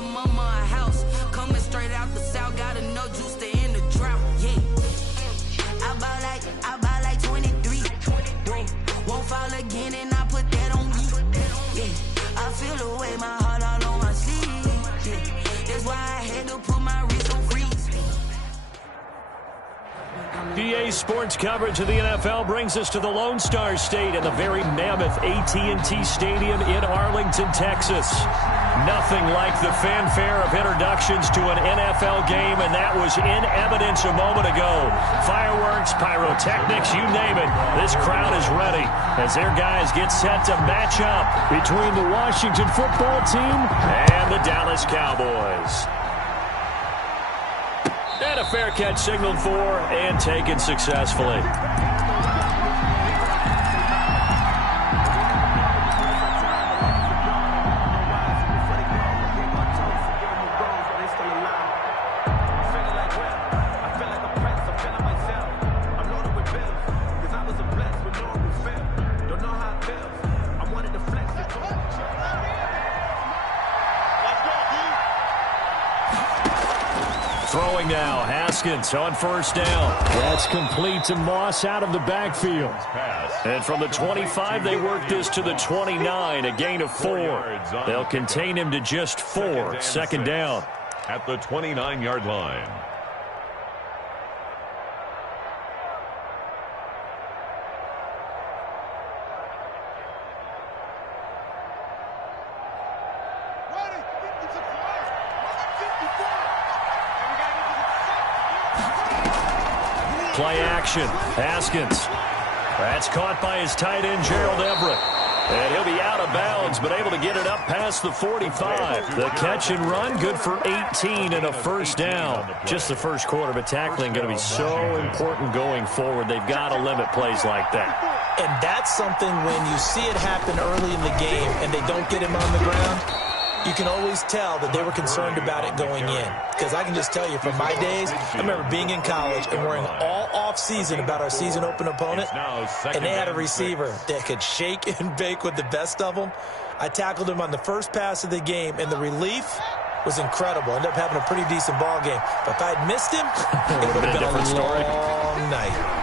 my mama a house. Coming straight out the south, got enough juice to end the drought. Yeah. I buy like 23. Whoa. Won't fall again and I put that on me. Yeah. I feel the way, my heart all on my sleeve. Yeah. That's why I had to put my wrist on freeze. PA Sports coverage of the NFL brings us to the Lone Star State and the very mammoth AT&T Stadium in Arlington, Texas. Nothing like the fanfare of introductions to an NFL game, and that was in evidence a moment ago. Fireworks, pyrotechnics, you name it. This crowd is ready as their guys get set to match up between the Washington football team and the Dallas Cowboys. And a fair catch signaled for and taken successfully. Throwing now, Haskins on first down. That's complete to Moss out of the backfield. And from the 25, they work this to the 29, a gain of 4. They'll contain him to just 4. Second down. At the 29-yard line. Play action. Haskins. That's caught by his tight end, Gerald Everett. And he'll be out of bounds, but able to get it up past the 45. The catch and run, good for 18 and a first down. Just the first quarter, but tackling going to be so important going forward. They've got to limit plays like that. And that's something when you see it happen early in the game and they don't get him on the ground, you can always tell that they were concerned about it going in. Because I can just tell you, from my days, I remember being in college and worrying all off-season about our season-open opponent, and they had a receiver that could shake and bake with the best of them. I tackled him on the first pass of the game, and the relief was incredible. Ended up having a pretty decent ball game. But if I had missed him, it would have been a different long night.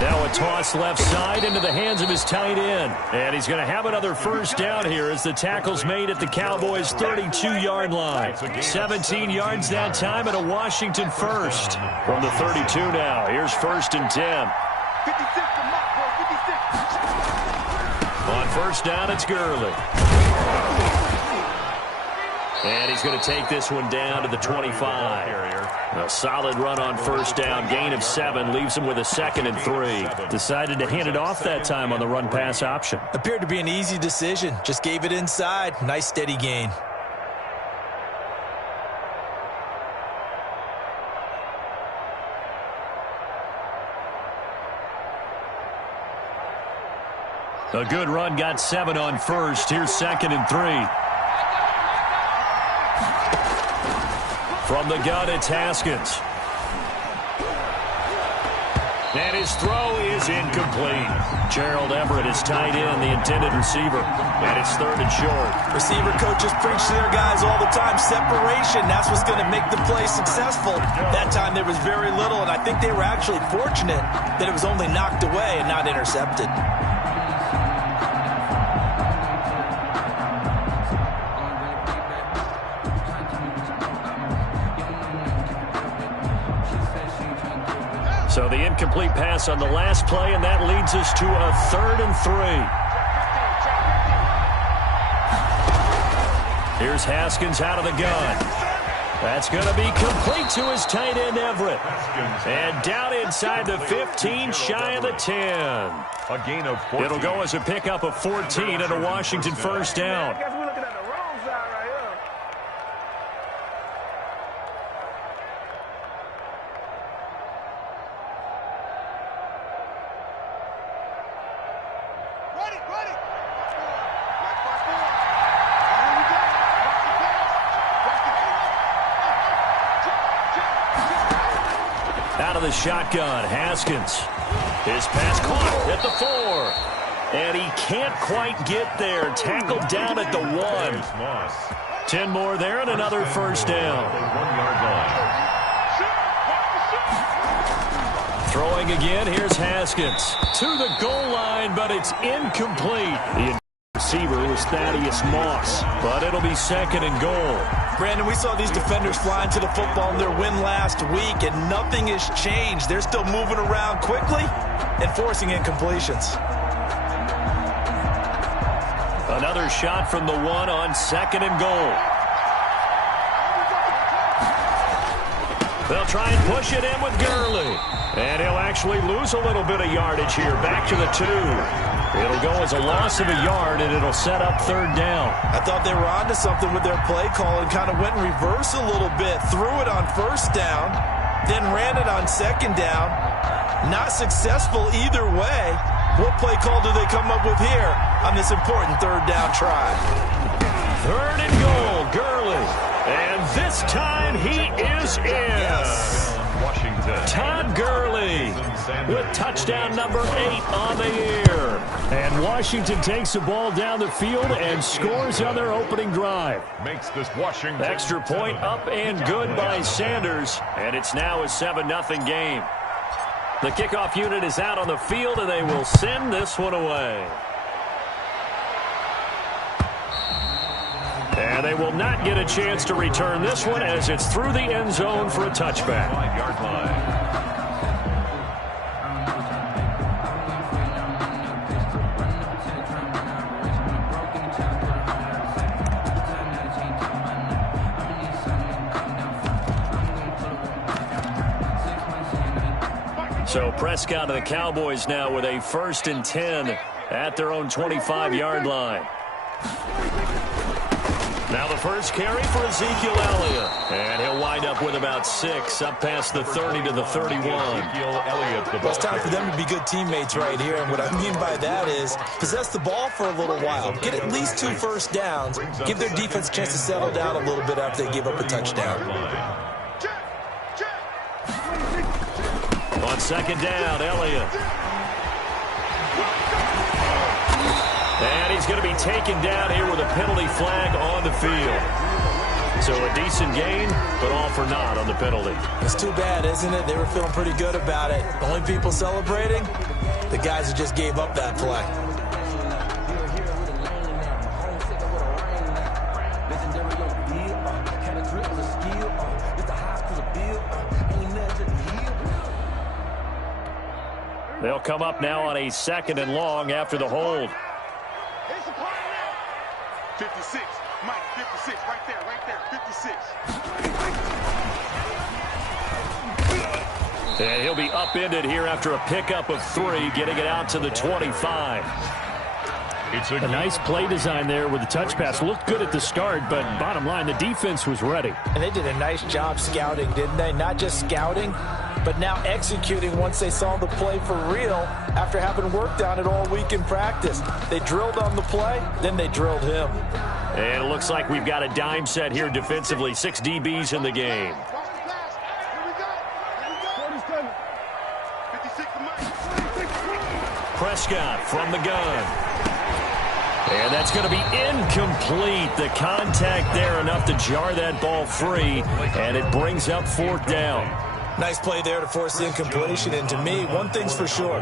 Now a toss left side into the hands of his tight end. And he's going to have another first down here as the tackle's made at the Cowboys' 32-yard line. 17 yards that time and a Washington first. From the 32 now, here's 1st and 10. On first down, it's Gurley. And he's going to take this one down to the 25. A solid run on first down, gain of 7, leaves him with a 2nd and 3. Decided to hand it off that time on the run-pass option. Appeared to be an easy decision. Just gave it inside. Nice steady gain. A good run, got 7 on first. Here's 2nd and 3. From the gun, it's Haskins. And his throw is incomplete. Gerald Everett is tight end, the intended receiver. And it's 3rd and short. Receiver coaches preach to their guys all the time. Separation, that's what's going to make the play successful. That time there was very little, and I think they were actually fortunate that it was only knocked away and not intercepted. So the incomplete pass on the last play, and that leads us to a 3rd and 3. Here's Haskins out of the gun. That's going to be complete to his tight end, Everett. And down inside the 15, shy of the 10. A gain of 14. It'll go as a pickup of 14 and a Washington first down. Out of the shotgun, Haskins. His pass caught at the 4. And he can't quite get there. Tackled down at the 1. 10 more there and another first down. 1 yard line. Throwing again, here's Haskins. To the goal line, but it's incomplete. The receiver was Thaddeus Moss, but it'll be 2nd and goal. Brandon, we saw these defenders flying to the football in their win last week, and nothing has changed. They're still moving around quickly and forcing incompletions. Another shot from the 1 on 2nd and goal. They'll try and push it in with Gurley. And he'll actually lose a little bit of yardage here. Back to the 2. It'll go as a loss of a yard, and it'll set up 3rd down. I thought they were onto something with their play call and kind of went in reverse a little bit. Threw it on 1st down, then ran it on 2nd down. Not successful either way. What play call do they come up with here on this important 3rd down try? 3rd and goal, Gurley. And this time he is in. Yes. Washington. Todd Gurley with touchdown number 8 on the year. And Washington takes the ball down the field and scores on their opening drive. Makes this Washington. Extra point up and good by Sanders. And it's now a 7-0 game. The kickoff unit is out on the field, and they will send this one away. And they will not get a chance to return this one as it's through the end zone for a touchback. 5 yard line. So Prescott and the Cowboys now with a 1st and 10 at their own 25-yard line. Now the first carry for Ezekiel Elliott. And he'll wind up with about 6 up past the 30 to the 31. Ezekiel Elliott. Well, it's time for them to be good teammates right here. And what I mean by that is possess the ball for a little while. Get at least 2 first downs. Give their defense a chance to settle down a little bit after they give up a touchdown. On 2nd down, Elliott. And he's going to be taken down here with a penalty flag on the field. So a decent gain, but all for naught on the penalty. It's too bad, isn't it? They were feeling pretty good about it. The only people celebrating, the guys who just gave up that play. They'll come up now on a 2nd and long after the hold. 56, Mike, 56, right there, 56. And he'll be upended here after a pickup of 3, getting it out to the 25. It's a nice play design there with the touch pass. Looked good at the start, but bottom line, the defense was ready. And they did a nice job scouting, didn't they? Not just scouting, but now executing once they saw the play for real after having worked on it all week in practice. They drilled on the play, then they drilled him. And it looks like we've got a dime set here defensively. 6 DBs in the game. Prescott from the gun. And that's going to be incomplete. The contact there enough to jar that ball free, and it brings up 4th down. Nice play there to force the incompletion, and to me, one thing's for sure.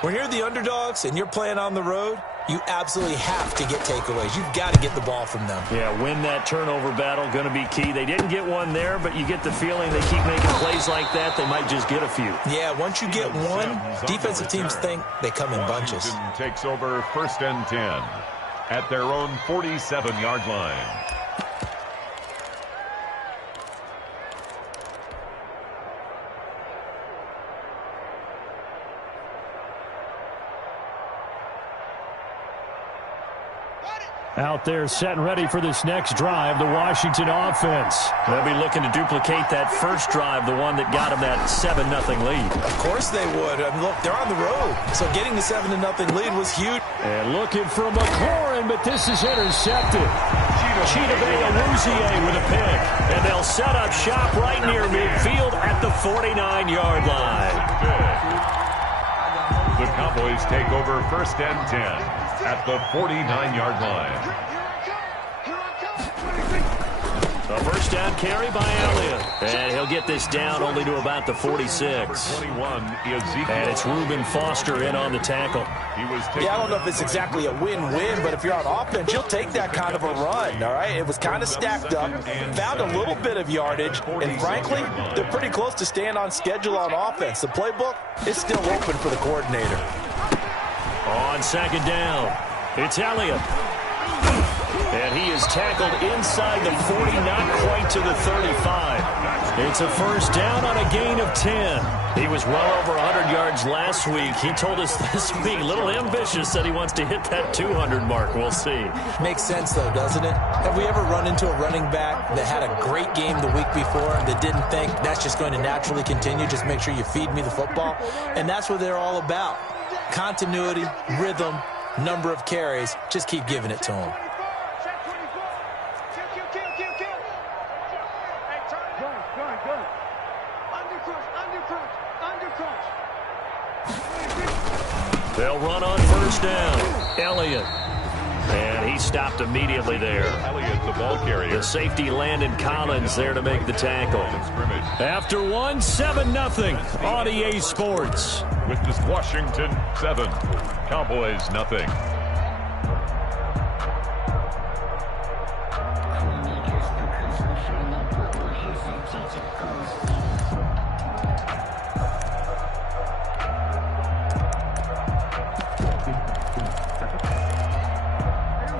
When you're the underdogs and you're playing on the road, you absolutely have to get takeaways. You've got to get the ball from them. Yeah, win that turnover battle, going to be key. They didn't get one there, but you get the feeling they keep making plays like that, they might just get a few. Yeah, once you get one, defensive teams think they come in bunches. Washington takes over 1st and 10 at their own 47-yard line. Out there set and ready for this next drive, the Washington offense. They'll be looking to duplicate that first drive, the one that got them that 7-0 lead. Of course they would. I mean, look, they're on the road, so getting the 7-0 lead was huge. And looking for McLaurin, but this is intercepted. Chidobe Awuzie with a pick. And they'll set up shop right near midfield at the 49-yard line. The Cowboys take over 1st and 10 at the 49-yard line. A first down carry by Elliott. And he'll get this down only to about the 46. 21, Ezekiel. And it's Reuben Foster in on the tackle. Yeah, I don't know if it's exactly a win-win, but if you're on offense, you'll take that kind of a run, all right? It was kind of stacked up, found a little bit of yardage, and frankly, they're pretty close to staying on schedule on offense. The playbook is still open for the coordinator. On 2nd down, it's Elliott. And he is tackled inside the 40, not quite to the 35. It's a first down on a gain of 10. He was well over 100 yards last week. He told us this week, a little ambitious, said he wants to hit that 200 mark. We'll see. Makes sense, though, doesn't it? Have we ever run into a running back that had a great game the week before that didn't think that's just going to naturally continue? Just make sure you feed me the football. And that's what they're all about. Continuity, rhythm, number of carries. Just keep giving it to him. They'll run on first down. Elliott. And he stopped immediately there. Elliott, the ball carrier. The safety Landon Collins there to make the tackle. After 7-0 on EA Sports. With this Washington 7, Cowboys nothing.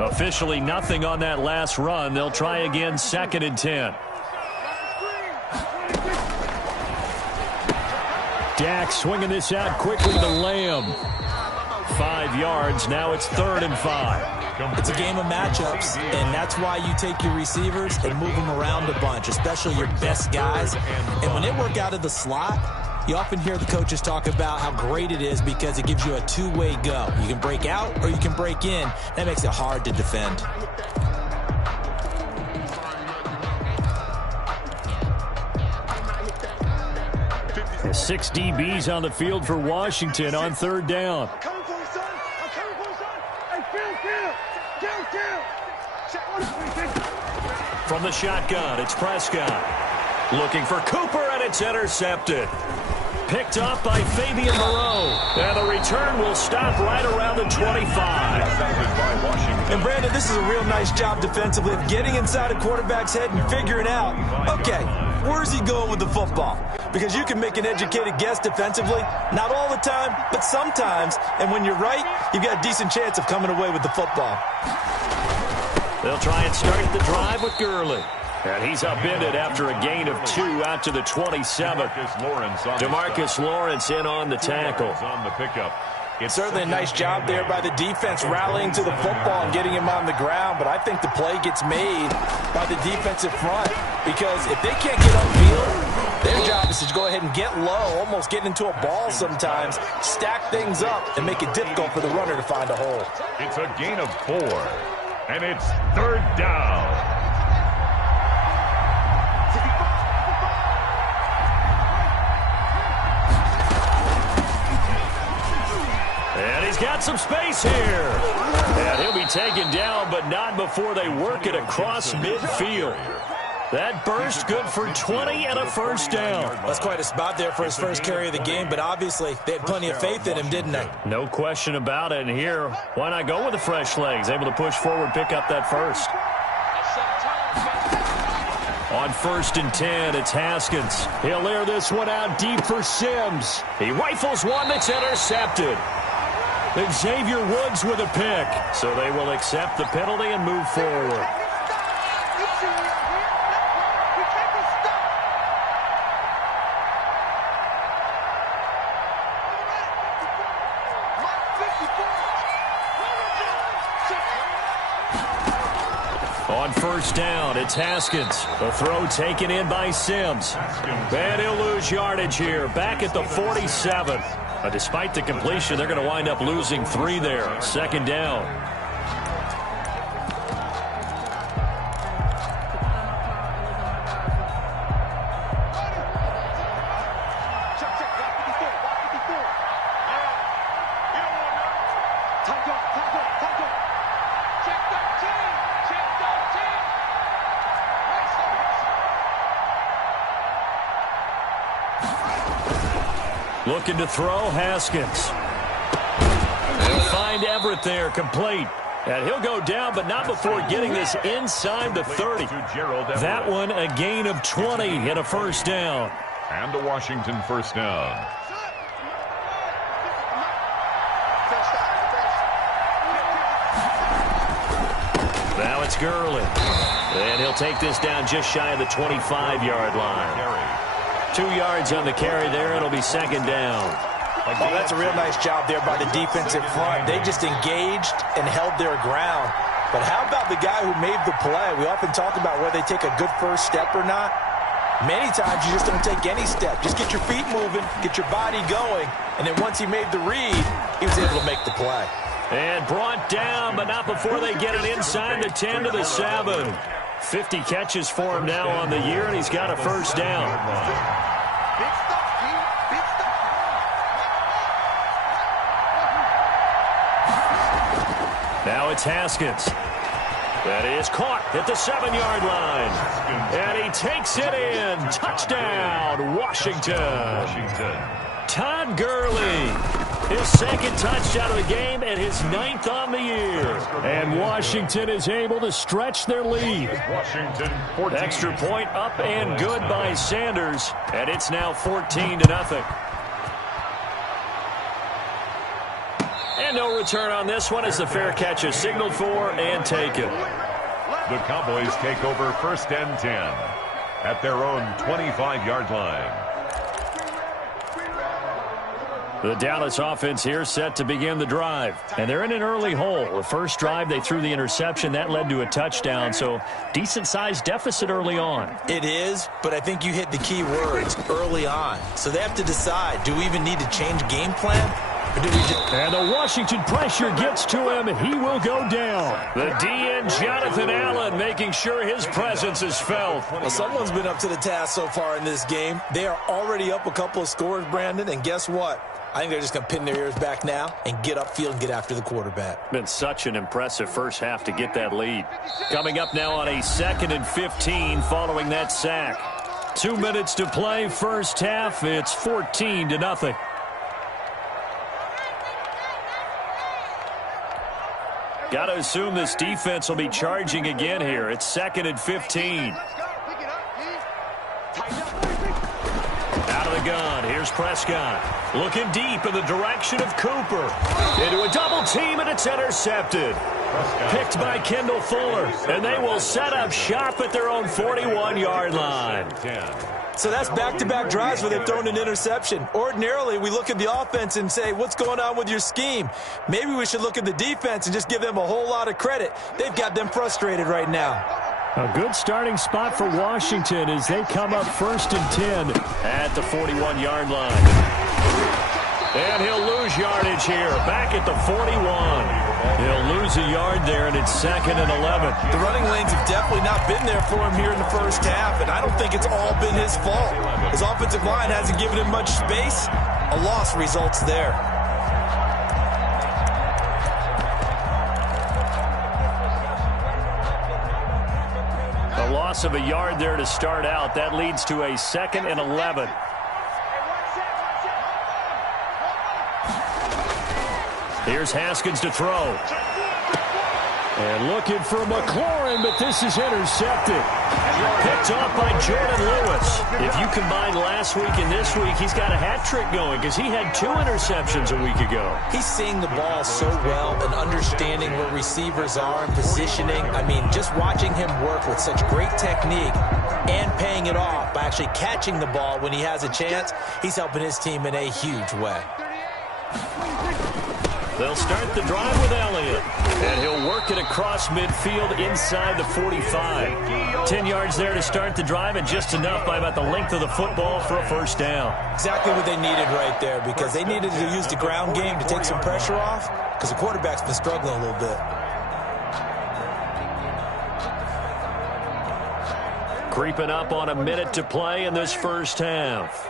Officially nothing on that last run. They'll try again 2nd and 10. Dak swinging this out quickly to Lamb. 5 yards. Now it's 3rd and 5. It's a game of matchups, and that's why you take your receivers and move them around a bunch, especially your best guys. And when they work out of the slot, you often hear the coaches talk about how great it is because it gives you a two-way go. You can break out or you can break in. That makes it hard to defend. The 6 DBs on the field for Washington on 3rd down. From the shotgun, it's Prescott. Looking for Cooper, and it's intercepted. Picked up by Fabian Moreau. And the return will stop right around the 25. And, Brandon, this is a real nice job defensively of getting inside a quarterback's head and figuring out, okay, where's he going with the football? Because you can make an educated guess defensively, not all the time, but sometimes. And when you're right, you've got a decent chance of coming away with the football. They'll try and start the drive with Gurley. And he's upended after a gain of 2 out to the 27. DeMarcus Lawrence in on the tackle. On the pickup. It's certainly a nice job there by the defense rallying to the football and getting him on the ground, but I think the play gets made by the defensive front because if they can't get upfield, their job is to go ahead and get low, almost get into a ball sometimes, stack things up, and make it difficult for the runner to find a hole. It's a gain of 4, and it's 3rd down. And he's got some space here. And he'll be taken down, but not before they work it across midfield. That burst good for 20 and a first down. That's quite a spot there for his first carry of the game, but obviously they had plenty of faith in him, didn't they? No question about it. And here, why not go with the fresh legs? Able to push forward, pick up that first. On 1st and 10, it's Haskins. He'll air this one out deep for Sims. He rifles one that's intercepted. Xavier Woods with a pick. So they will accept the penalty and move forward. On 1st down, it's Haskins. The throw taken in by Sims. And he'll lose yardage here, back at the 47. Despite the completion, they're going to wind up losing 3 there. 2nd down. Looking to throw, Haskins. He'll find Everett there, complete. And he'll go down, but not before getting this inside the 30. That one a gain of 20 and a first down. And a Washington first down. Now it's Gurley. And he'll take this down just shy of the 25-yard line. 2 yards on the carry there. It'll be second down. Well, that's a real nice job there by the defensive front. They just engaged and held their ground. But how about the guy who made the play? We often talk about whether they take a good first step or not. Many times you just don't take any step. Just get your feet moving, get your body going, and then once he made the read, he was able to make the play. And brought down, but not before they get it inside the 10 to the 7. 50 catches for him now on the year, and he's got a first down. Now it's Haskins. That is caught at the 7-yard line. And he takes it in. Touchdown, Washington. Todd Gurley. His second touchdown of the game and his 9th on the year. And Washington is able to stretch their lead. Washington 14. Extra point up and good by Sanders. And it's now 14-0. And no return on this one as the fair catch is signaled for and taken. The Cowboys take over first and 10 at their own 25-yard line. The Dallas offense here set to begin the drive. And they're in an early hole. The first drive, they threw the interception. That led to a touchdown. So decent-sized deficit early on. It is, but I think you hit the key words, early on. So they have to decide, do we even need to change game plan? And the Washington pressure gets to him. He will go down. The DN, Jonathan Allen, making sure his presence is felt. Well, someone's been up to the task so far in this game. They are already up a couple of scores, Brandon, and guess what? I think they're just going to pin their ears back now and get upfield and get after the quarterback. Been such an impressive first half to get that lead. Coming up now on a 2nd and 15 following that sack. 2 minutes to play first half. It's 14-0. Got to assume this defense will be charging again here. It's 2nd and 15. Out of the gun. Here's Prescott. Looking deep in the direction of Cooper. Into a double team, and it's intercepted. Picked by Kendall Fuller. And they will set up shop at their own 41-yard line. So that's back-to-back drives where they've thrown an interception. Ordinarily, we look at the offense and say, what's going on with your scheme? Maybe we should look at the defense and just give them a whole lot of credit. They've got them frustrated right now. A good starting spot for Washington as they come up 1st and 10 at the 41-yard line. And he'll lose yardage here, back at the 41. He'll lose a yard there, and it's 2nd and 11. The running lanes have definitely not been there for him here in the first half, and I don't think it's all been his fault. His offensive line hasn't given him much space. A loss results there. A loss of a yard there to start out. That leads to a 2nd and 11. Here's Haskins to throw. And looking for McLaurin, but this is intercepted. Picked off by Jordan Lewis. If you combine last week and this week, he's got a hat trick going because he had 2 interceptions a week ago. He's seeing the ball so well and understanding where receivers are and positioning. I mean, just watching him work with such great technique and paying it off by actually catching the ball when he has a chance, he's helping his team in a huge way. They'll start the drive with Elliott. And he'll work it across midfield inside the 45. 10 yards there to start the drive, and just enough by about the length of the football for a first down. Exactly what they needed right there, because they needed to use the ground game to take some pressure off, because the quarterback's been struggling a little bit. Creeping up on a minute to play in this first half.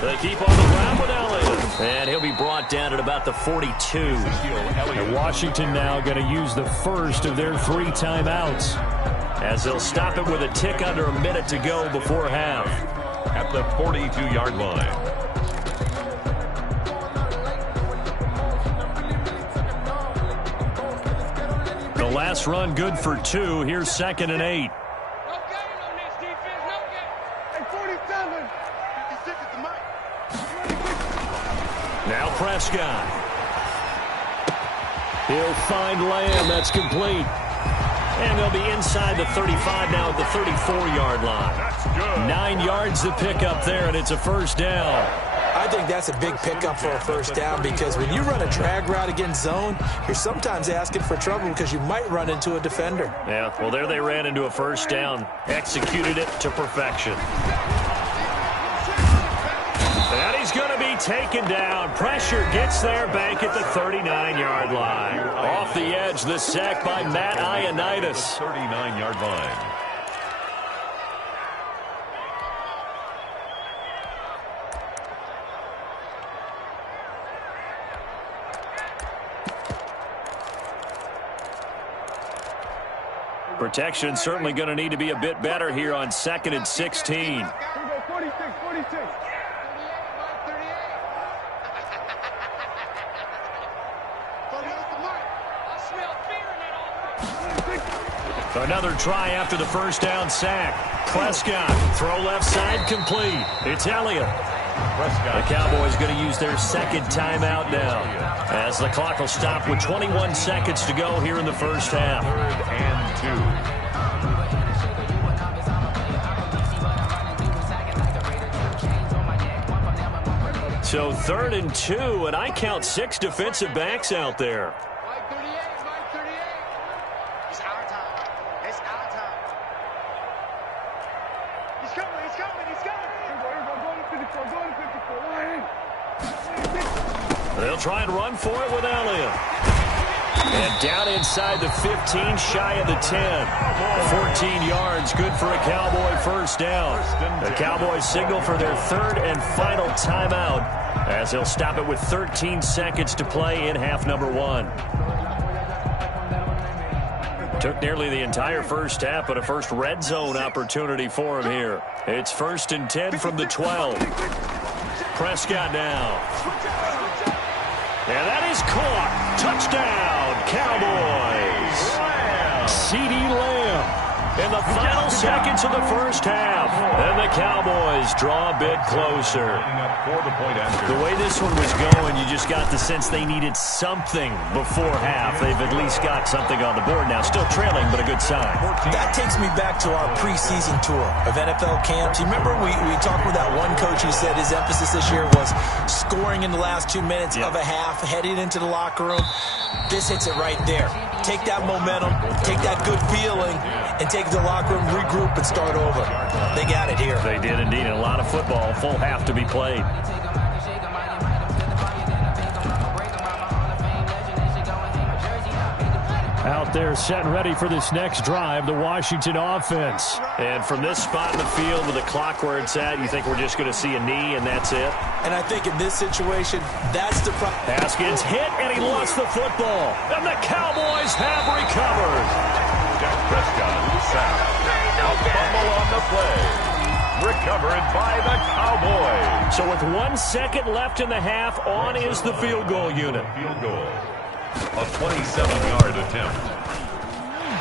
They keep on the ground with Elliott. And he'll be brought down at about the 42. And Washington now going to use the first of their 3 timeouts, as they'll stop it with a tick under a minute to go before half. at the 42-yard line. The last run good for 2. Here's 2nd and 8. Now Prescott. He'll find Lamb. That's complete. And they'll be inside the 35 now at the 34-yard line. That's good. 9 yards to pick up there, and it's a first down. I think that's a big pickup for a first down because when you run a drag route against zone, you're sometimes asking for trouble because you might run into a defender. Yeah, well, there they ran into a first down. Executed it to perfection. And he's going to be taken down. Pressure gets there back at the 39-yard line. Off the edge, the sack by Matt Ioannidis. 39-yard line. Protection certainly going to need to be a bit better here on 2nd and 16. 46. Another try after the first down sack. Prescott, throw left side, complete. It's Elliott. The Cowboys going to use their second timeout now, as the clock will stop with 21 seconds to go here in the first half. 3rd and 2. So 3rd and 2, and I count 6 defensive backs out there. They'll try and run for it with Elliott. And down inside the 15, shy of the 10. 14 yards, good for a Cowboy first down. The Cowboys signal for their 3rd and final timeout, as they'll stop it with 13 seconds to play in half number 1. Took nearly the entire first half, but a first red zone opportunity for him here. It's 1st and 10 from the 12. Prescott now. And that is caught. Touchdown, Cowboys. CeeDee Lamb in the final seconds of the first half. And the Cowboys draw a bit closer. The way this one was going, you just got the sense they needed something before half. They've at least got something on the board now. Still trailing, but a good sign. That takes me back to our preseason tour of NFL camps. You remember we talked with that one coach who said his emphasis this year was scoring in the last 2 minutes of a half, heading into the locker room. This hits it right there. Take that momentum, take that good feeling, and take it to the locker room, regroup, and start over. They got it here. They did indeed. And a lot of football, full half to be played. Out there set and ready for this next drive, the Washington offense. And from this spot in the field with the clock where it's at, you think we're just going to see a knee and that's it? And I think in this situation, that's the problem. Haskins hit and he lost the football. And the Cowboys have recovered. Dak Prescott sacked. A fumble on the play. Recovered by the Cowboys. So with 1 second left in the half, on is the field goal unit. Field goal. A 27-yard attempt.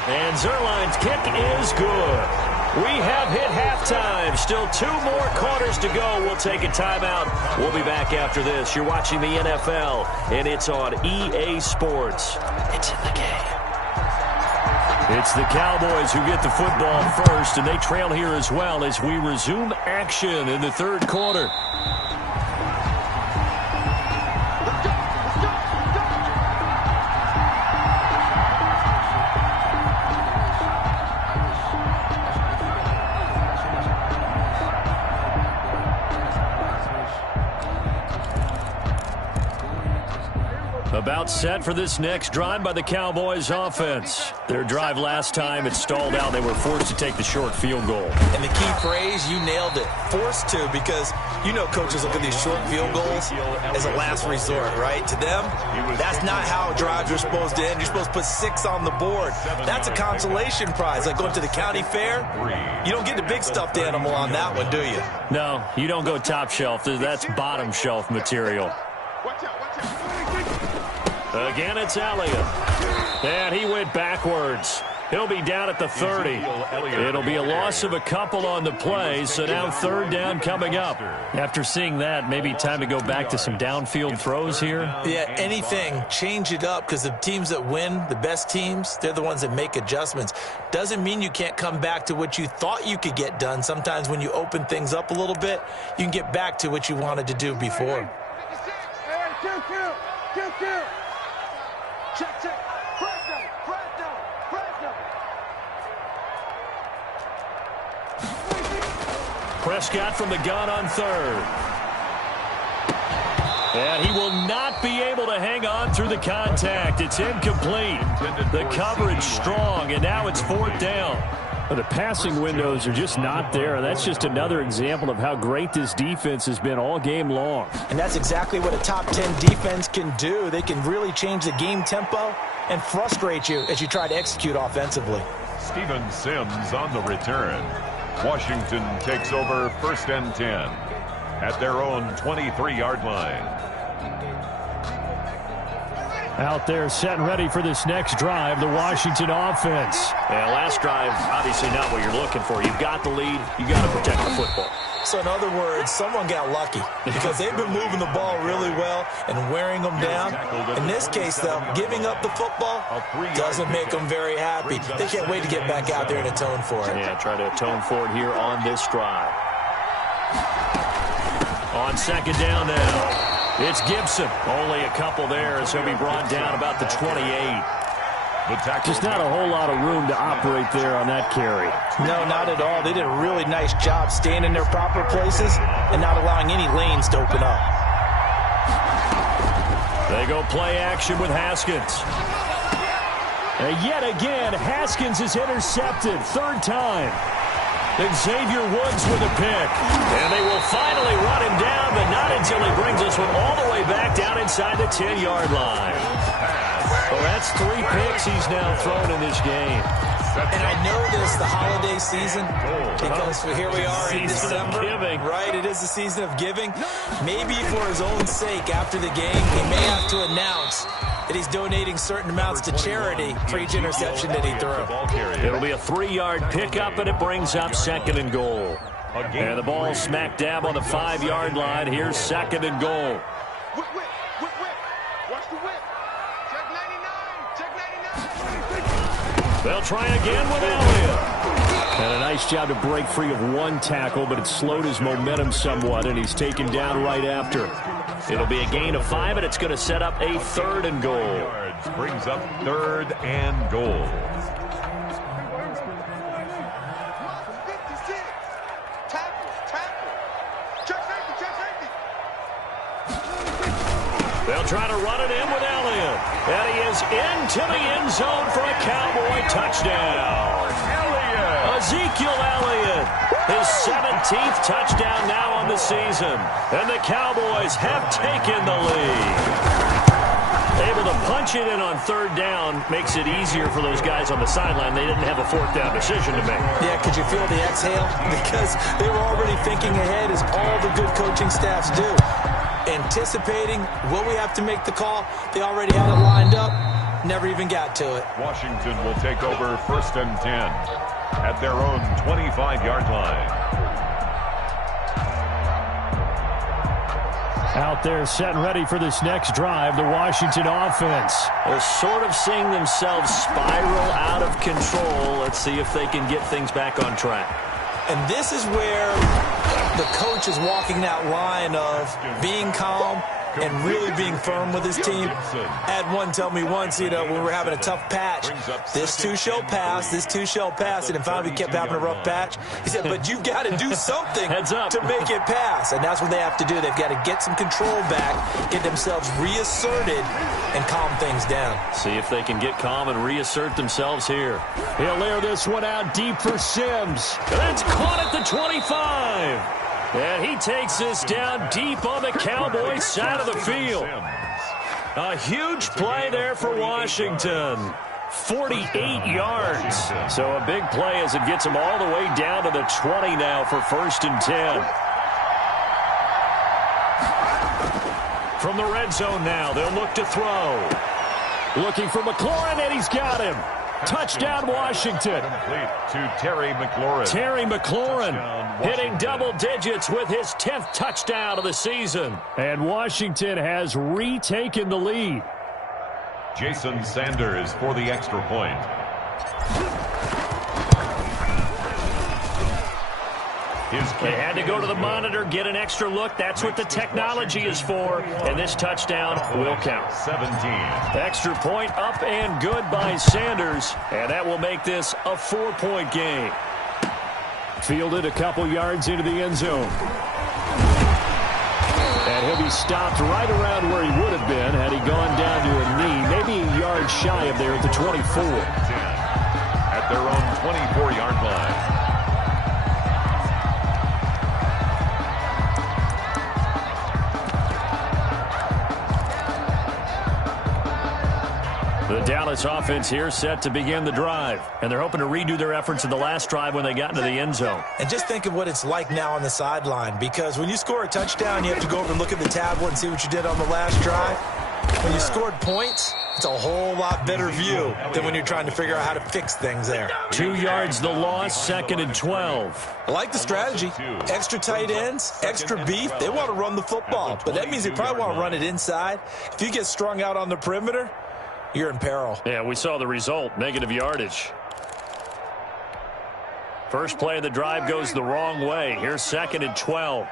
And Zerline's kick is good. We have hit halftime. Still 2 more quarters to go. We'll take a timeout. We'll be back after this. You're watching the NFL, and it's on EA Sports. It's in the game. It's the Cowboys who get the football first, and they trail here as well as we resume action in the 3rd quarter. A About set for this next drive by the Cowboys offense. Their drive last time, it stalled out. They were forced to take the short field goal. And the key phrase, you nailed it. Forced to, because you know coaches look at these short field goals as a last resort, right? To them, that's not how drives are supposed to end. You're supposed to put 6 on the board. That's a consolation prize, like going to the county fair. You don't get the big stuffed animal on that one, do you? No, you don't go top shelf. That's bottom shelf material. Again, it's Elliott. And he went backwards. He'll be down at the 30. It'll be a loss of a couple on the play, so now third down coming up. After seeing that, maybe time to go back to some downfield throws here. Yeah, anything. Change it up, because the teams that win, the best teams, they're the ones that make adjustments. Doesn't mean you can't come back to what you thought you could get done. Sometimes when you open things up a little bit, you can get back to what you wanted to do before. Check. Press down. Prescott from the gun on third. And he will not be able to hang on through the contact. It's incomplete. The coverage strong, and now it's fourth down. The passing windows are just not there. That's just another example of how great this defense has been all game long. And that's exactly what a top 10 defense can do. They can really change the game tempo and frustrate you as you try to execute offensively. Steven Sims on the return. Washington takes over 1st and 10 at their own 23-yard line. Out there set and ready for this next drive, the Washington offense. Yeah, last drive, obviously not what you're looking for. You've got the lead. You got to protect the football. So in other words, someone got lucky because they've been moving the ball really well and wearing them down. In this case, though, giving up the football doesn't make them very happy. They can't wait to get back out there and atone for it. Yeah, try to atone for it here on this drive. On second down now. It's Gibson. Only a couple there as he'll be brought down about the 28. Just not a whole lot of room to operate there on that carry. No, not at all. They did a really nice job staying in their proper places and not allowing any lanes to open up. They go play action with Haskins. And yet again, Haskins is intercepted. Third time. And Xavier Woods with a pick. And they will finally run him down, but not until he brings this one all the way back down inside the 10-yard line. Well, that's 3 picks he's now thrown in this game. And I know this, the holiday season, because here we are in December, right? It is the season of giving. Maybe for his own sake, after the game, he may have to announce that he's donating certain amounts to charity for each interception that he threw. It'll be a 3-yard pickup, and it brings up 2nd and goal. And the ball smack dab on the 5-yard line. Here's 2nd and goal. Whip. Watch the whip. Check 99. They'll try again with Elliott. And a nice job to break free of one tackle, but it slowed his momentum somewhat, and he's taken down right after. It'll be a gain of 5, and it's going to set up a 3rd and goal. Brings up 3rd and goal. They'll try to run it in with Elliott. And he is into the end zone for a Cowboy touchdown. Ezekiel Elliott, his 17th touchdown now on the season. And the Cowboys have taken the lead. Able to punch it in on 3rd down makes it easier for those guys on the sideline. They didn't have a 4th down decision to make. Yeah, could you feel the exhale? Because they were already thinking ahead, as all the good coaching staffs do. Anticipating what we have to make the call. They already had it lined up. Never even got to it. Washington will take over 1st and 10 at their own 25-yard line. Out there set and ready for this next drive, the Washington offense. They're sort of seeing themselves spiral out of control. Let's see if they can get things back on track. And this is where the coach is walking that line of being calm and really being firm with his team. I had one tell me once, when we were having a tough patch, this too shall pass, this too shall pass, and then finally we kept having a rough patch. He said, but you've got to do something to make it pass, and that's what they have to do. They've got to get some control back, get themselves reasserted, and calm things down. See if they can get calm and reassert themselves here. He'll air this one out deep for Sims. That's caught at the 25. And he takes this down deep on the Cowboys side of the field. A huge play there for Washington. 48 yards. So a big play as it gets them all the way down to the 20 now for 1st and 10. From the red zone now, they'll look to throw. Looking for McLaurin, and he's got him. Touchdown, Washington. Complete to Terry McLaurin. Terry McLaurin hitting double digits with his 10th touchdown of the season. And Washington has retaken the lead. Jason Sanders for the extra point. They had to go to the monitor, get an extra look. That's what the technology is for. And this touchdown will count. 17. Extra point up and good by Sanders. And that will make this a 4-point game. Fielded a couple yards into the end zone. And he'll be stopped right around where he would have been had he gone down to a knee. Maybe a yard shy of there at the 24. 10 at their own 24-yard line. The Dallas offense here set to begin the drive. And they're hoping to redo their efforts in the last drive when they got into the end zone. And just think of what it's like now on the sideline, because when you score a touchdown, you have to go over and look at the tablet and see what you did on the last drive. When you scored points, it's a whole lot better view than when you're trying to figure out how to fix things there. 2 yards the loss, 2nd and 12. I like the strategy. Extra tight ends, extra beef. They want to run the football, but that means they probably want to run it inside. If you get strung out on the perimeter, you're in peril. Yeah, we saw the result, negative yardage. First play of the drive goes the wrong way. Here's 2nd and 12.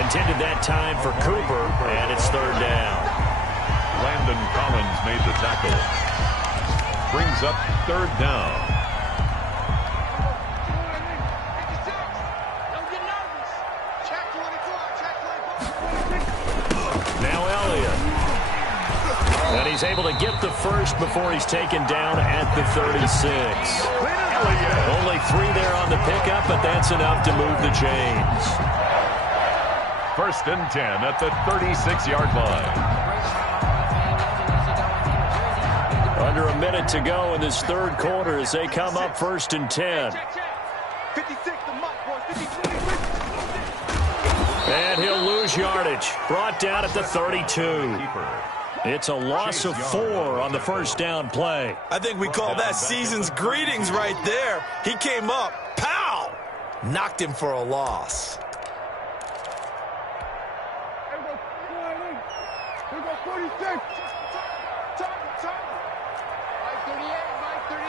Intended that time for Cooper, and it's 3rd down. Landon Collins made the tackle. Brings up 3rd down. Now Elliott. And he's able to get the first before he's taken down at the 36. Only 3 there on the pickup, but that's enough to move the chains. 1st and 10 at the 36-yard line. Under a minute to go in this 3rd quarter as they come up 1st and 10. 56 the mark, boys. 56. And he'll lose yardage. Brought down at the 32. It's a loss of 4 on the 1st down play. I think we call that season's greetings right there. He came up, pow! Knocked him for a loss. Here we go, 46. Time. Mike 38, Mike 38.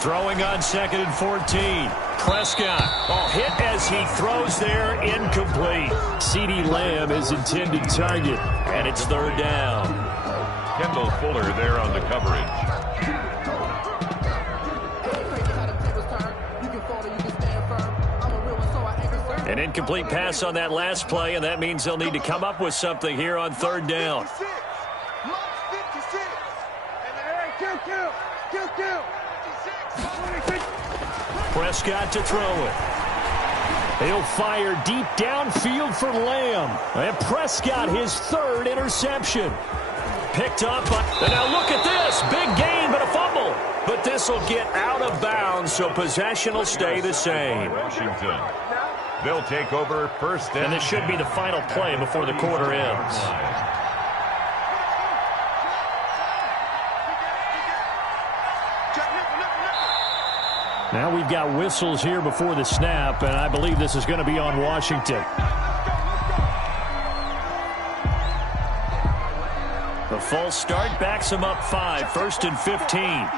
Throwing on 2nd and 14. Prescott. Hit as he throws there, incomplete. CeeDee Lamb is intended target, and it's 3rd down. Kendall Fuller there on the coverage. An incomplete pass on that last play, and that means they'll need to come up with something here on 3rd down. Prescott to throw it. He'll fire deep downfield for Lamb. And Prescott, his 3rd interception. Picked up. And now look at this. Big gain, but a fumble. But this will get out of bounds, so possession will stay the same. Washington. They'll take over 1st And this should be the final play before the quarter ends. Now we've got whistles here before the snap, and I believe this is going to be on Washington. false start backs him up 5, 1st and 15.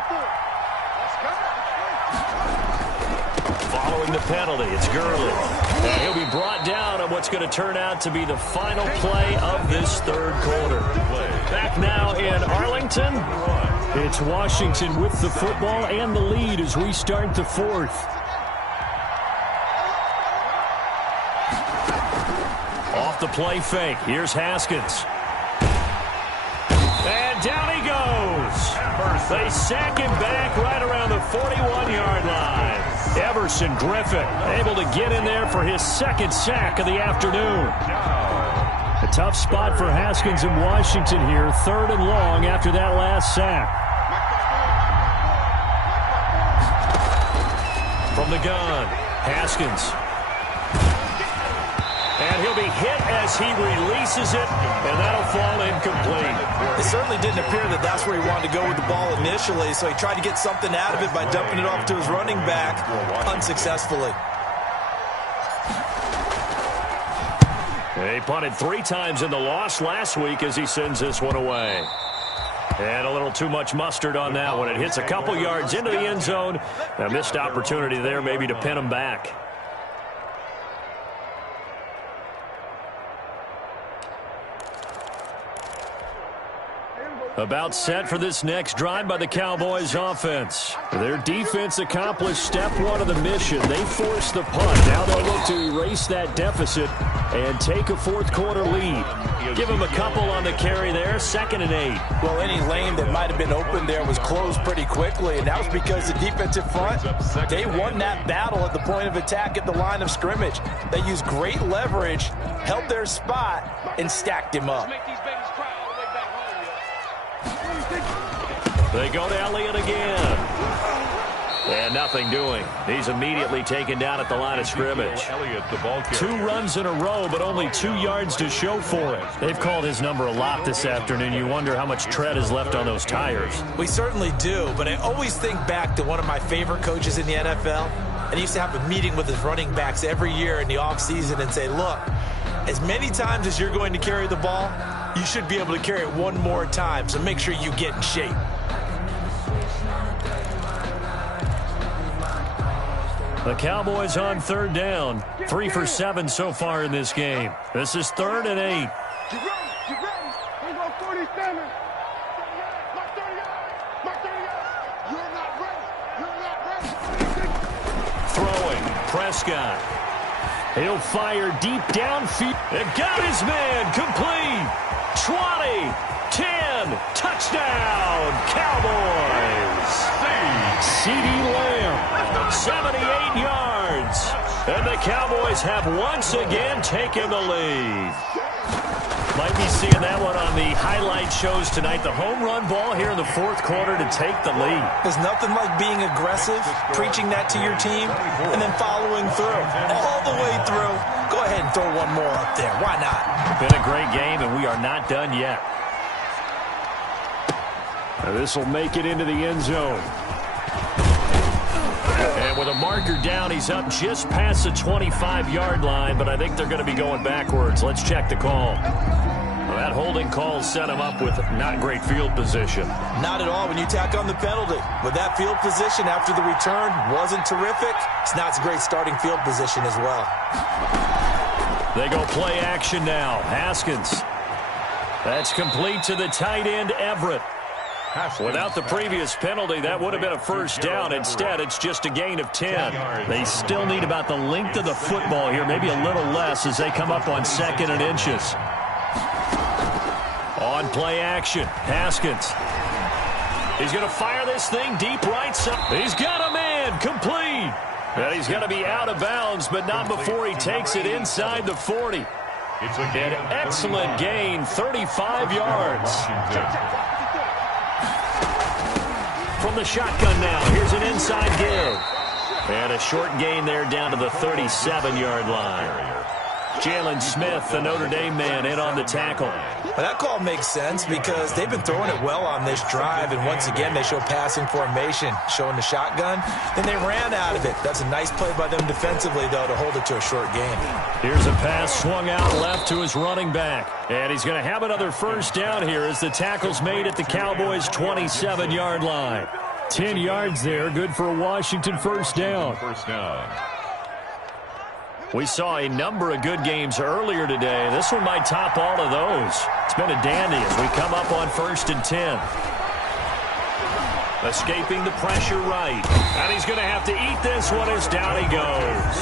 Following the penalty, it's Gurley. And he'll be brought down on what's going to turn out to be the final play of this third quarter. Back now in Arlington. It's Washington with the football and the lead as we start the fourth. Off the play fake. Here's Haskins. And down he goes. They sack him back right around the 41-yard line. Everson Griffin able to get in there for his second sack of the afternoon. A tough spot for Haskins in Washington here. 3rd and long after that last sack. From the gun, Haskins. And he'll be hit as he releases it, and that'll fall incomplete. It certainly didn't appear that that's where he wanted to go with the ball initially, so he tried to get something out of it by dumping it off to his running back unsuccessfully. He punted 3 times in the loss last week as he sends this one away. And a little too much mustard on that one. It hits a couple yards into the end zone. A missed opportunity there maybe to pin him back. About set for this next drive by the Cowboys offense. Their defense accomplished step 1 of the mission. They forced the punt. Now they'll look to erase that deficit and take a fourth quarter lead. Give them a couple on the carry there. 2nd and 8. Well, any lane that might have been open there was closed pretty quickly, and that was because the defensive front, they won that battle at the point of attack at the line of scrimmage. They used great leverage, held their spot, and stacked him up. They go to Elliott again. And nothing doing. He's immediately taken down at the line of scrimmage. 2 runs in a row, but only 2 yards to show for it. They've called his number a lot this afternoon. You wonder how much tread is left on those tires. We certainly do, but I always think back to one of my favorite coaches in the NFL. And he used to have a meeting with his running backs every year in the offseason and say, look, as many times as you're going to carry the ball, you should be able to carry it 1 more time, so make sure you get in shape. The Cowboys on 3rd down. 3 for 7 so far in this game. This is 3rd and 8. Get ready. We're going 47. Mark 30 yards. You're not ready. Throwing. Prescott. He'll fire deep downfield. It got his man. Complete. 20. 10. Touchdown. Cowboys. CeeDee Lamb. 78 yards. And the Cowboys have once again taken the lead. Might be seeing that one on the highlight shows tonight. The home run ball here in the 4th quarter to take the lead. There's nothing like being aggressive, preaching that to your team, and then following through. All the way through. Go ahead and throw 1 more up there. Why not? Been a great game, and we are not done yet. This will make it into the end zone. And with a marker down, he's up just past the 25-yard line, but I think they're going to be going backwards. Let's check the call. Well, that holding call set him up with not great field position. Not at all when you tack on the penalty. With that field position after the return wasn't terrific, it's not a great starting field position as well. They go play action now. Haskins. That's complete to the tight end, Everett. Without the previous penalty, that would have been a first down. Instead, it's just a gain of 10. They still need about the length of the football here, maybe a little less as they come up on 2nd and inches. On play action, Haskins. He's going to fire this thing deep right side. He's got a man, complete. And he's going to be out of bounds, but not before he takes it inside the 40. An excellent gain, 35 yards. From the shotgun now, here's an inside give. And a short gain there down to the 37-yard line. Jalen Smith, the Notre Dame man, in on the tackle. Well, that call makes sense because they've been throwing it well on this drive, and once again they show passing formation, showing the shotgun. Then they ran out of it. That's a nice play by them defensively, though, to hold it to a short game. Here's a pass swung out left to his running back. And he's going to have another first down here as the tackle's made at the Cowboys' 27-yard line. 10 yards there, good for a Washington first down. We saw a number of good games earlier today. This one might top all of those. It's been a dandy as we come up on 1st and 10. Escaping the pressure right. And he's going to have to eat this one as down he goes.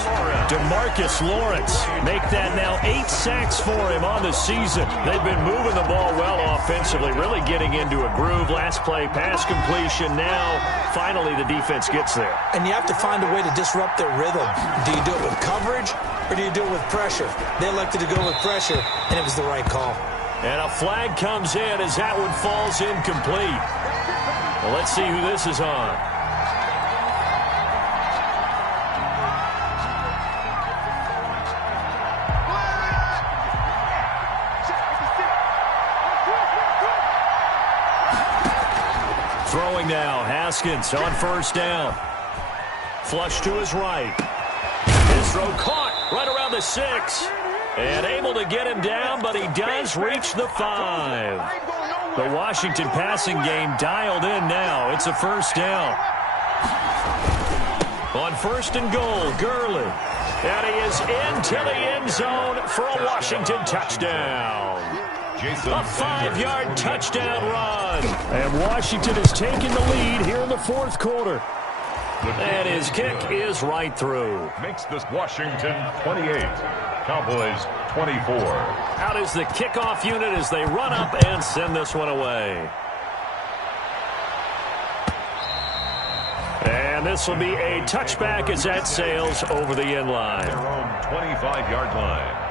DeMarcus Lawrence make that now 8 sacks for him on the season. They've been moving the ball well offensively, really getting into a groove. Last play, pass completion. Now, finally, the defense gets there. And you have to find a way to disrupt their rhythm. Do you do it with coverage or do you do it with pressure? They elected to go with pressure, and it was the right call. And a flag comes in as that one falls incomplete. Well, let's see who this is on. Throwing now, Haskins on first down. Flush to his right. His throw caught right around the 6. And able to get him down, but he does reach the 5. The Washington passing game dialed in now. It's a first down. On 1st and goal, Gurley. And he is into the end zone for a Washington touchdown. A 5-yard touchdown run. And Washington has taken the lead here in the 4th quarter. And his kick is right through. Makes this Washington 28. Cowboys 24. Out is the kickoff unit as they run up and send this one away. And this will be a touchback as that sails over the end line. Their own 25-yard line.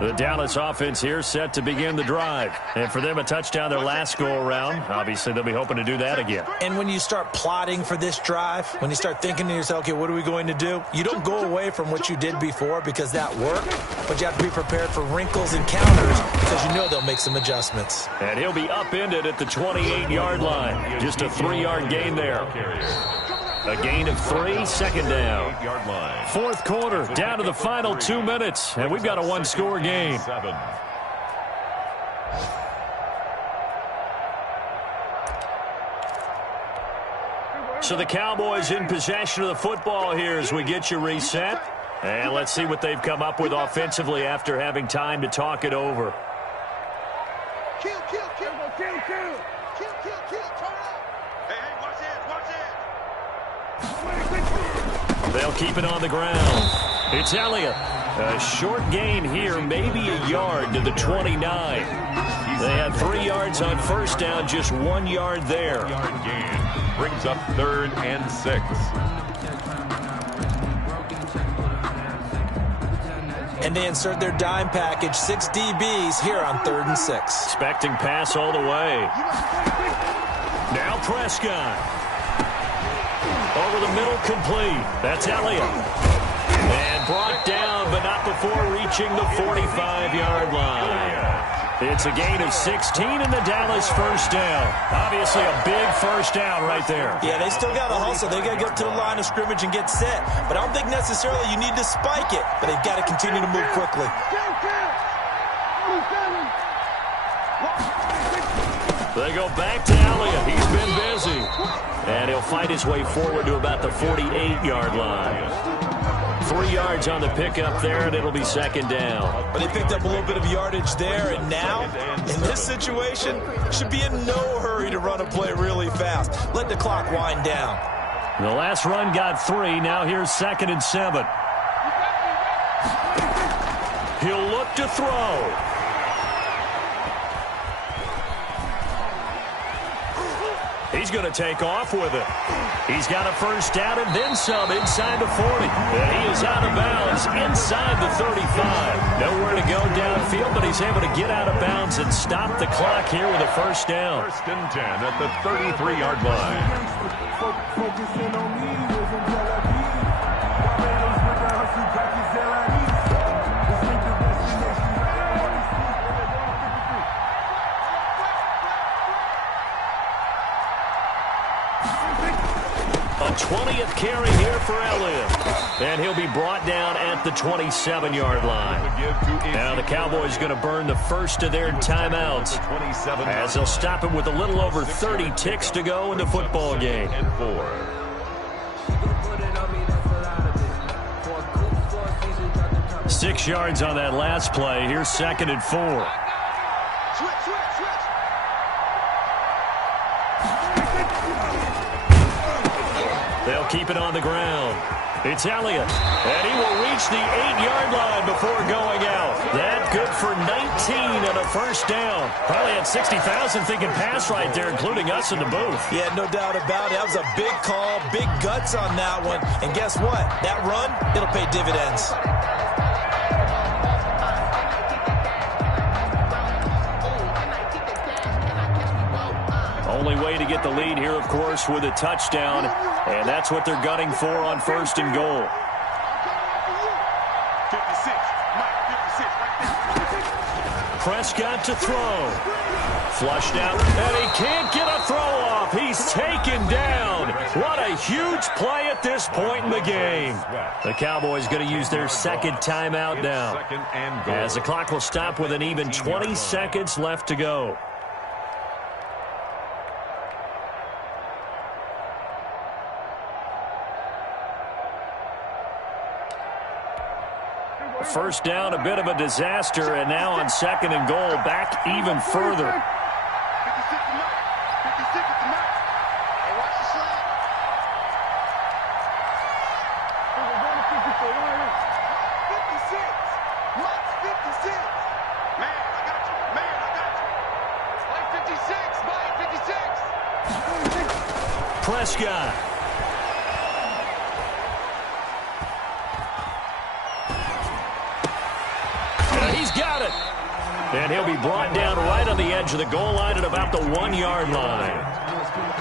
The Dallas offense here set to begin the drive. And for them, a touchdown their last go-around. Obviously, they'll be hoping to do that again. And when you start plotting for this drive, when you start thinking to yourself, okay, what are we going to do? You don't go away from what you did before because that worked, but you have to be prepared for wrinkles and counters because you know they'll make some adjustments. And he'll be upended at the 28-yard line. Just a 3-yard gain there. A gain of 3, second down. 4th quarter, down to the final 2 minutes, and we've got a 1-score game. So the Cowboys in possession of the football here as we get you reset. And let's see what they've come up with offensively after having time to talk it over. Kill, kill, kill, kill, kill. Kill, kill, kill, turn up. Hey, watch this. They'll keep it on the ground. It's Elliott. A short gain here, maybe a yard to the 29. They had 3 yards on first down, just 1 yard there. Yard gain brings up 3rd and 6. And they insert their dime package, 6 DBs here on 3rd and 6. Expecting pass all the way. Now Prescott. Over the middle, complete. That's Elliott. And brought down, but not before reaching the 45-yard line. It's a gain of 16 in the Dallas first down. Obviously a big first down right there. Yeah, they still got to hustle. They got to get to the line of scrimmage and get set. But I don't think necessarily you need to spike it. But they've got to continue to move quickly. They go back to Elliott. He's been busy. And he'll fight his way forward to about the 48-yard line. 3 yards on the pickup there, and it'll be second down. But they picked up a little bit of yardage there, and now, in this situation, should be in no hurry to run a play really fast. Let the clock wind down. The last run got 3. Now here's 2nd and 7. He'll look to throw. He's going to take off with it. He's got a first down and then some inside the 40. And he is out of bounds inside the 35. Nowhere to go downfield, but he's able to get out of bounds and stop the clock here with a first down. First and 10 at the 33-yard line. Focusing on me, wasn't jealousy. Barbados with the hustle, practice distinctive destination. A 20th carry here for Elliott. And he'll be brought down at the 27-yard line. Now the Cowboys going to burn the first of their timeouts as they'll stop it with a little over 30 ticks to go in the football game. 6 yards on that last play. Here's 2nd and 4. They'll keep it on the ground. It's Elliott, and he will reach the 8-yard line before going out. That good for 19 and a first down. Probably had 60,000 thinking pass right there, including us in the booth. Yeah, no doubt about it. That was a big call, big guts on that one. And guess what? That run, it'll pay dividends. Only way to get the lead here, of course, with a touchdown, and that's what they're gunning for on 1st and goal. 56, Mike, 56, right there. Prescott to throw. Flushed out, and he can't get a throw off. He's taken down. What a huge play at this point in the game. The Cowboys going to use their 2nd timeout now, as the clock will stop with an even 20 seconds left to go. First down, a bit of a disaster, and now on 2nd and goal, back even further. 56 to Mike. 56 to Mike. Hey, watch the slide. We're going to 54. 56. Mike's 56. Man, I got you. Man, I got you. Mike 56. Mike 56. Prescott. He's got it. And he'll be brought down right on the edge of the goal line at about the 1-yard line.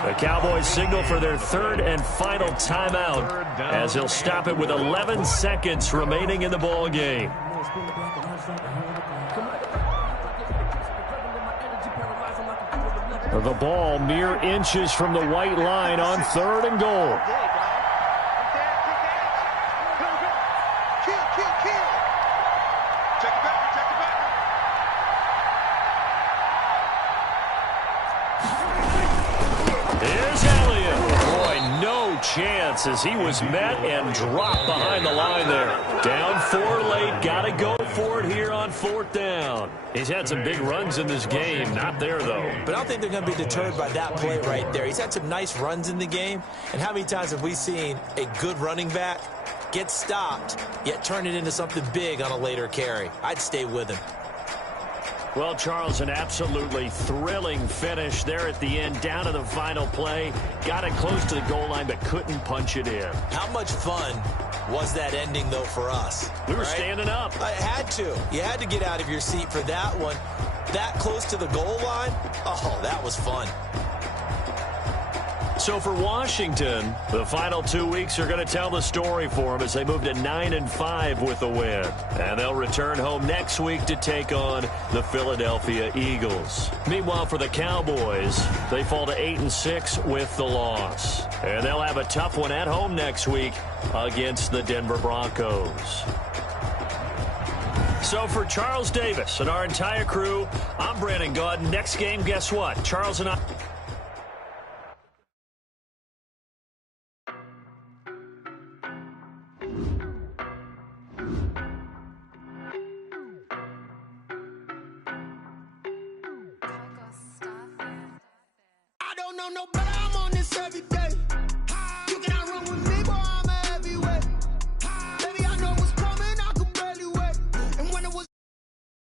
The Cowboys signal for their 3rd and final timeout as they'll stop it with 11 seconds remaining in the ball game. The ball mere inches from the white line on 3rd and goal. Chance as he was met and dropped behind the line there. Down 4 late. Got to go for it here on 4th down. He's had some big runs in this game. Not there, though. But I don't think they're going to be deterred by that play right there. He's had some nice runs in the game. And how many times have we seen a good running back get stopped, yet turn it into something big on a later carry? I'd stay with him. Well, Charles, an absolutely thrilling finish there at the end, down to the final play. Got it close to the goal line, but couldn't punch it in. How much fun was that ending, though, for us? We were standing up. I had to. You had to get out of your seat for that one. That close to the goal line? Oh, that was fun. So for Washington, the final 2 weeks are going to tell the story for them as they move to 9-5 with a win. And they'll return home next week to take on the Philadelphia Eagles. Meanwhile, for the Cowboys, they fall to 8-6 with the loss. And they'll have a tough one at home next week against the Denver Broncos. So for Charles Davis and our entire crew, I'm Brandon Gaudin. Next game, guess what? Charles and I... I don't know nobody, I'm on this every day.